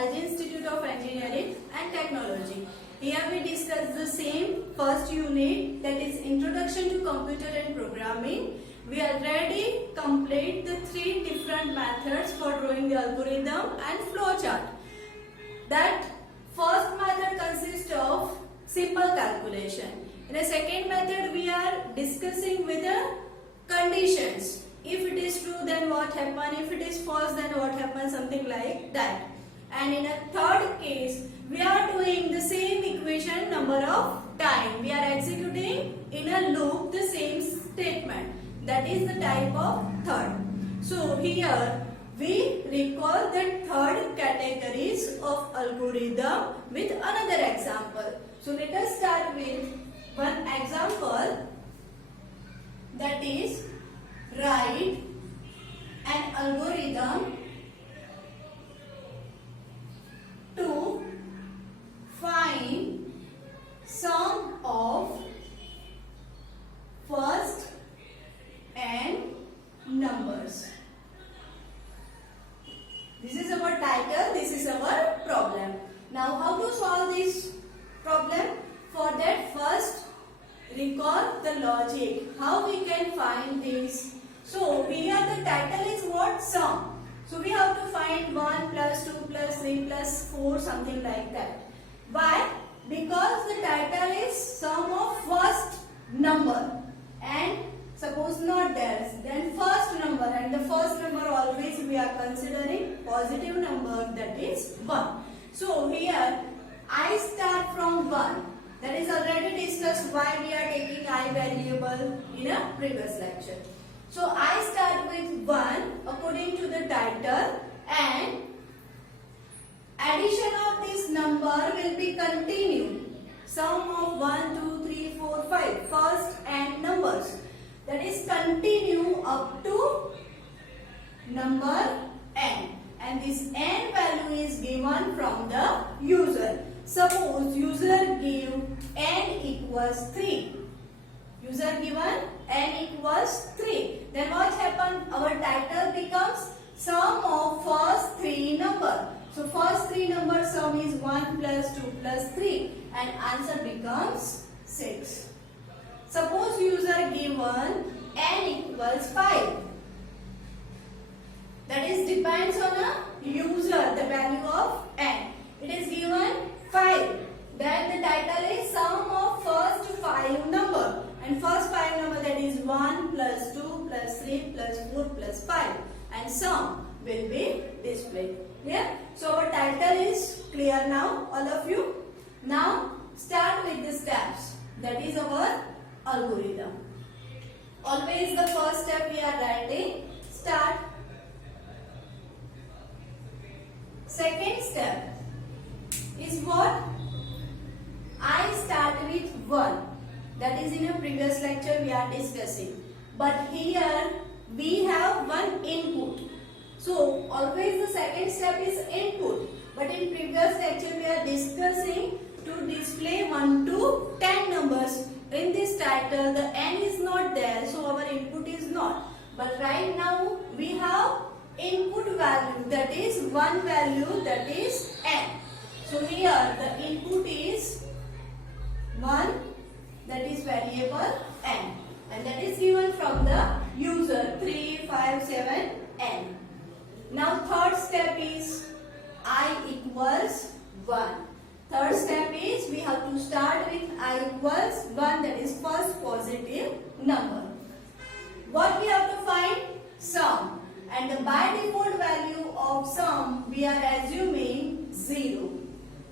Shahaji Institute of Engineering and Technology. Here we discuss the same first unit, that is Introduction to Computer and Programming. We already complete the three different methods for drawing the algorithm and flowchart. That first method consists of simple calculation. In the second method we are discussing with the conditions. If it is true, then what happens? If it is false, then what happens? Something like that. And in a third case, we are doing the same equation number of time. We are executing in a loop the same statement. That is the type of third. So here we recall the third categories of algorithm with another example. So let us start with one example, that is write an algorithm to find sum of first and numbers. This is our title, this is our problem. Now how to solve this problem? For that, first recall the logic, how we can find this. So here the title is what? Sum. So we have to find 1 plus 2 plus 3 plus 4, something like that. Why? Because the title is sum of first number, and suppose not there, then first number, and the first number always we are considering positive number, that is 1. So here I start from 1. That is already discussed why we are taking I variable in a previous lecture. So I start with 1 according to the title, and addition of this number will be continued. Sum of 1, 2, 3, 4, 5, first and numbers. That is continue up to number n. And this n value is given from the user. Suppose user give n equals 3. User given n equals 3. Then what happens? Our title becomes sum of first three number. So first three number sum is 1 plus 2 plus 3, and answer becomes 6. Suppose user given n equals 5. That is depends on a user, the value of n. It is given 5. Then the title is sum of first 5 number. And first 5 number, that is 1 plus 2 plus 3 plus 4 plus 5. And sum will be displayed. Yeah? So our title is clear now, all of you. Now start with the steps. That is our algorithm. Always the first step we are writing. Start. Second step is what? I start with 1. That is in a previous lecture we are discussing. But here we have one input. So always the second step is input. But in previous lecture we are discussing to display 1 to 10 numbers. In this title the n is not there, so our input is not. But right now we have input value, that is one value, that is n. So here the input is 1, that is variable n, and that is given from the user 3, 5, 7, n. Now third step is I equals 1. Third step is we have to start with I equals 1, that is first positive number. What we have to find? Sum. And the by default value of sum we are assuming 0.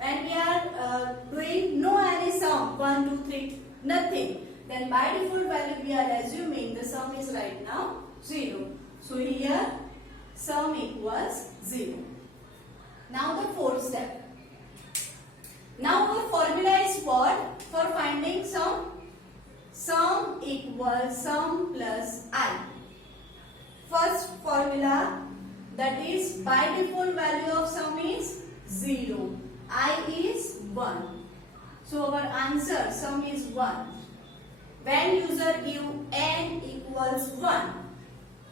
When we are doing no any sum, 1, 2, 3, nothing, then by default value we are assuming the sum is right now 0. So here sum equals 0. Now the fourth step. Now the formula is what? For finding sum? Sum equals sum plus I. First formula, that is by default value of sum is 0. I is 1. So our answer sum is 1. When user give n equals 1,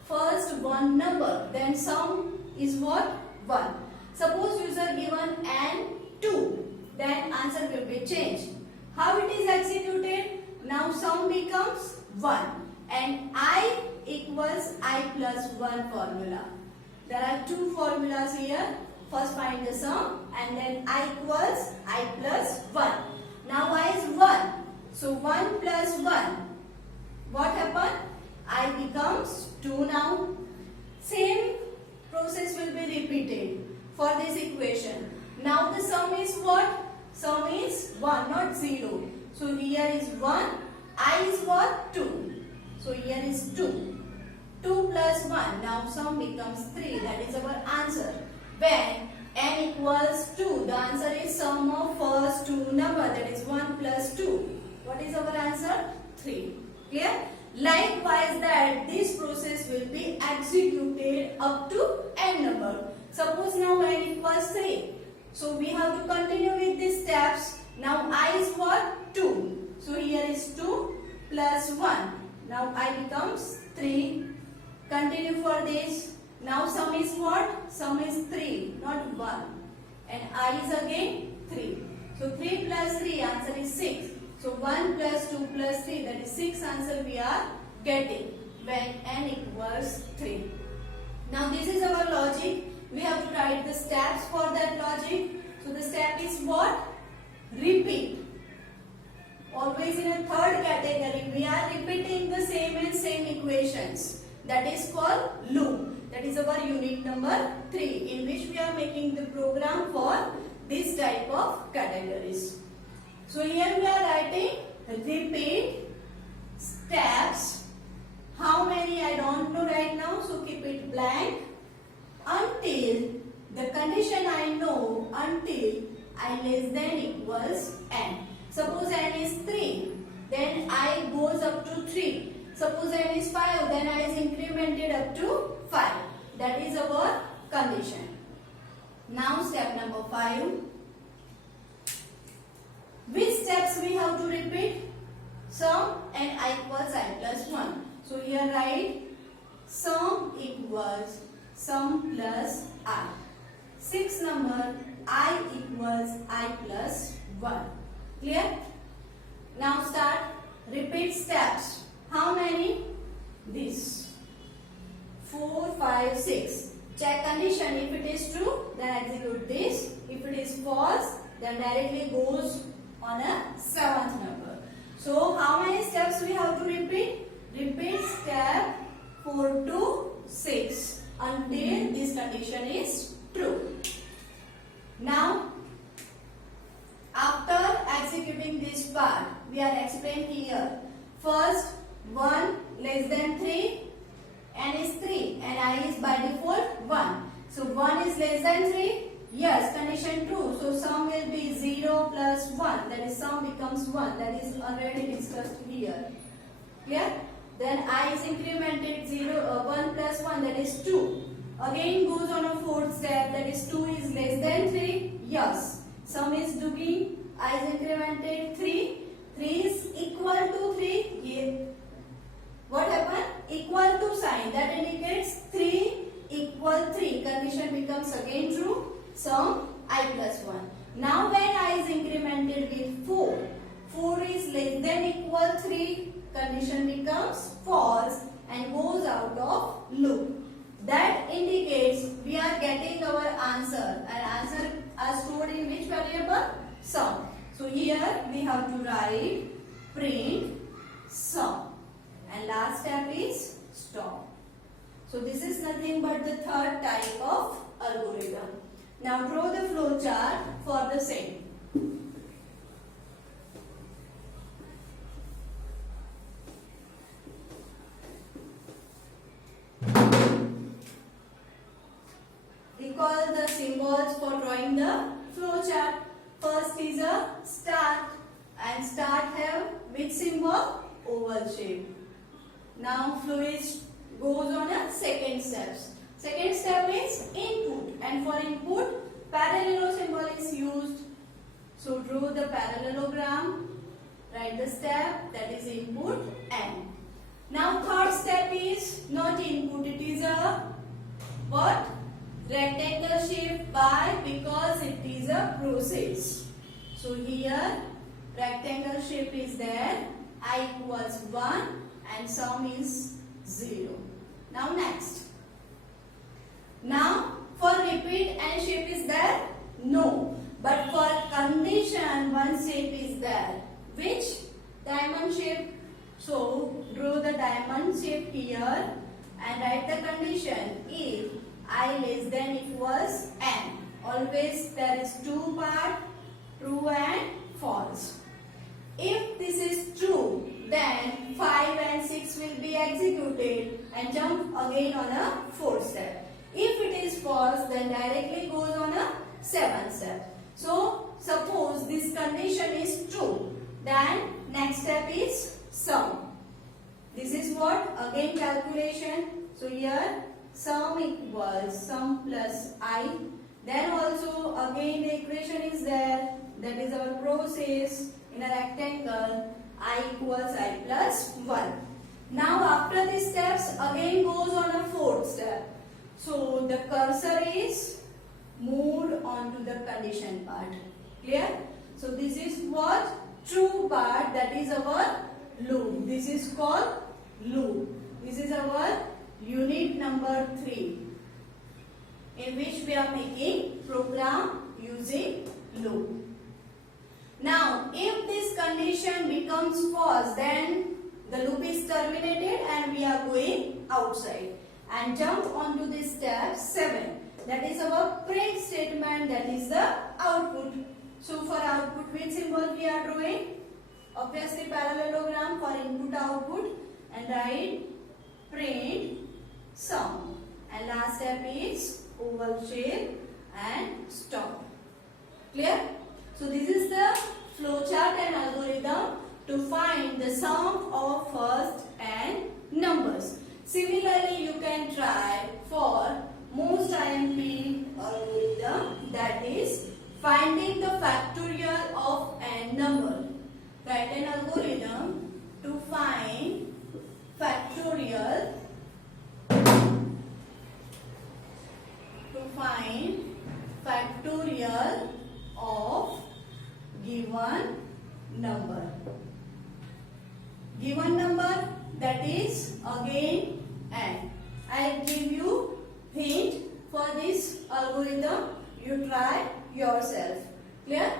first one number, then sum is what? 1. Suppose user given 1 and 2. Then answer will be changed. How it is executed? Now sum becomes 1 and I equals I plus 1 formula. There are two formulas here. First find the sum and then I equals I plus 1. Now I is 1. So 1 plus 1. What happened? I becomes 2 now. Same process will be repeated for this equation. Now the sum is what? Sum is 1, not 0. So here is 1. I is what? 2. So here is 2. 2 plus 1. Now sum becomes 3. That is our answer. When n equals 2, the answer is sum of first two number. That is 1 plus 2. What is our answer? 3. Clear? Likewise that this process will be executed up to n number. Suppose now n equals 3. So we have to continue with these steps. Now I is what? 2. So here is 2 plus 1. Now I becomes 3. Continue for this. Now sum is what? Sum is 3, not 1. And I is again 3. So 3 plus 3, answer is 6. So 1 plus 2 plus 3, that is 6 answer we are getting when n equals 3. Now this is our logic. We have to write the steps for that logic. So the step is what? Repeat. Always in a third category, we are repeating the same and same equations. That is called loop. That is our unit number 3, in which we are making the program for this type of categories. So here we are writing repeat steps. How many I don't know right now, so keep it blank. Until the condition I know, until I less than equals n. Suppose n is 3, then I goes up to 3. Suppose n is 5, then I is incremented up to 5. That is our condition. Now step number 5. Which steps we have to repeat? Sum and I equals I plus 1. So here write sum equals sum plus I. 6th number I equals I plus 1. Clear? Now start repeat steps. How many? This. 4, 5, 6. Check condition. If it is true, then execute this. If it is false, then directly goes on a 7th number. So how many steps we have to repeat? Repeat step 4 to 6 until this condition is true. Now, after executing this part, we are explained here. First, 1 less than 3, n is 3 and I is by default 1. So 1 is less than 3. Yes, condition true. So sum will be 0 plus 1. That is sum becomes 1. That is already discussed here. Clear? Then I is incremented 1 plus 1. That is 2. Again goes on a 4th step. That is 2 is less than 3. Yes. Sum is doing. I is incremented 3. 3 is equal to 3. Here. What happened? Equal to sign. That indicates 3 equal 3. Condition becomes again true. Sum I plus 1. Now when I is incremented with 4, 4 is less than equal 3, condition becomes false and goes out of loop. That indicates we are getting our answer, and answer are stored in which variable? Sum. So here we have to write print sum, and last step is stop. So this is nothing but the third type of algorithm. Now draw the flow chart for the same. Recall the symbols for drawing the flow chart. First is a start, and start have which symbol? Oval shape. Now flow goes on a second steps. Second step is input, and for input parallelo symbol is used. So draw the parallelogram, write the step, that is input n. Now third step is not input, it is a what? Rectangle shape. Why? Because it is So here rectangle shape is there, I equals 1 and sum is 0. Now next. Now for repeat and shape is there? No. But for condition one shape is there. Which? Diamond shape. So draw the diamond shape here and write the condition. If I less than equals n. Always there is two part, true and false. If this is true, then 5 and 6 will be executed and jump again on a 4th step. If it is false, then directly goes on a 7th step. So suppose this condition is true, then next step is sum. This is what? Again calculation. So here sum equals sum plus I. Then also again the equation is there. That is our process in a rectangle. I equals I plus 1. Now after these steps again goes on a 4th step. So the cursor is moved onto the condition part. Clear? So this is what? True part, that is our loop. This is called loop. This is our unit number 3 in which we are making program using loop. Now if this condition becomes false, then the loop is terminated and we are going outside and jump onto this step 7. That is our print statement, that is the output. So for output, which symbol we are drawing? Obviously parallelogram for input output, and write print sum. And last step is oval shape and stop. Clear? So this is the flowchart and algorithm to find the sum of first and numbers. Similarly, you can try for most IMP algorithm, that is finding the factorial of n number. Write an algorithm to find factorial of given number. Given number, that is again n. I will give you hint for this algorithm. You try yourself. Clear?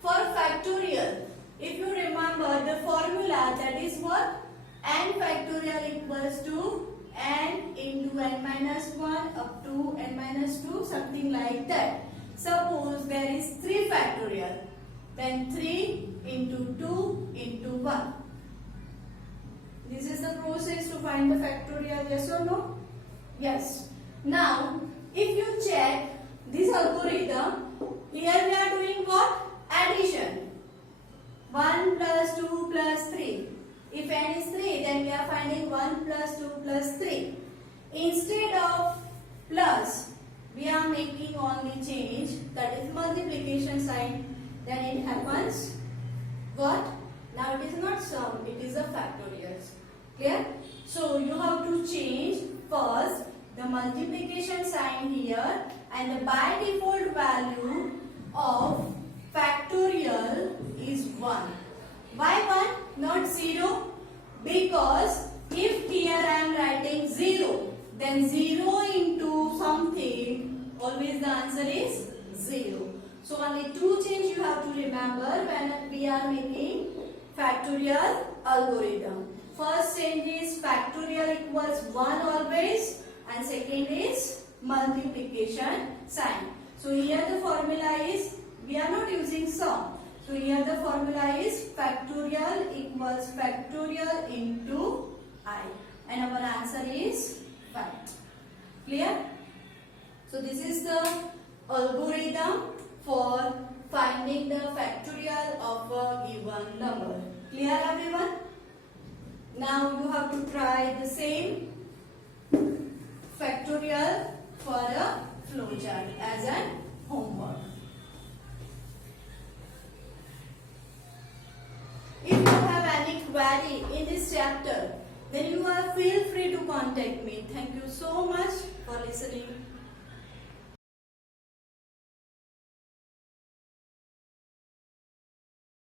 For factorial, if you remember the formula, that is what? N factorial equals to n into n minus 1 up to n minus 2, something like that. Suppose there is 3 factorial, then 3 into 2 into 1. This is the process to find the factorial, yes or no? Yes. Now, if you check this algorithm, here we are doing what? Addition. 1 plus 2 plus 3. If n is 3, then we are finding 1 plus 2 plus 3. Instead of plus, we are making only change, that is multiplication sign. Then it happens what? Now it is not sum, it is a factorials. Clear? So you have to change first the multiplication sign here, and the by default value of factorial is 1. Why 1? Not 0? Because if here I am writing 0, then 0 into something, always the answer is 0. So only two change you have to remember when we are making factorial algorithm. First change is factorial equals 1 always, and second is multiplication sign. So here the formula is, we are not using sum. So here the formula is factorial equals factorial into I, and our answer is 5. Clear? So this is the algorithm for finding the factorial of a given number. Clear everyone? Now you have to try the same factorial for a flowchart as an homework. If you have any query in this chapter, then you are feel free to contact me. Thank you so much for listening.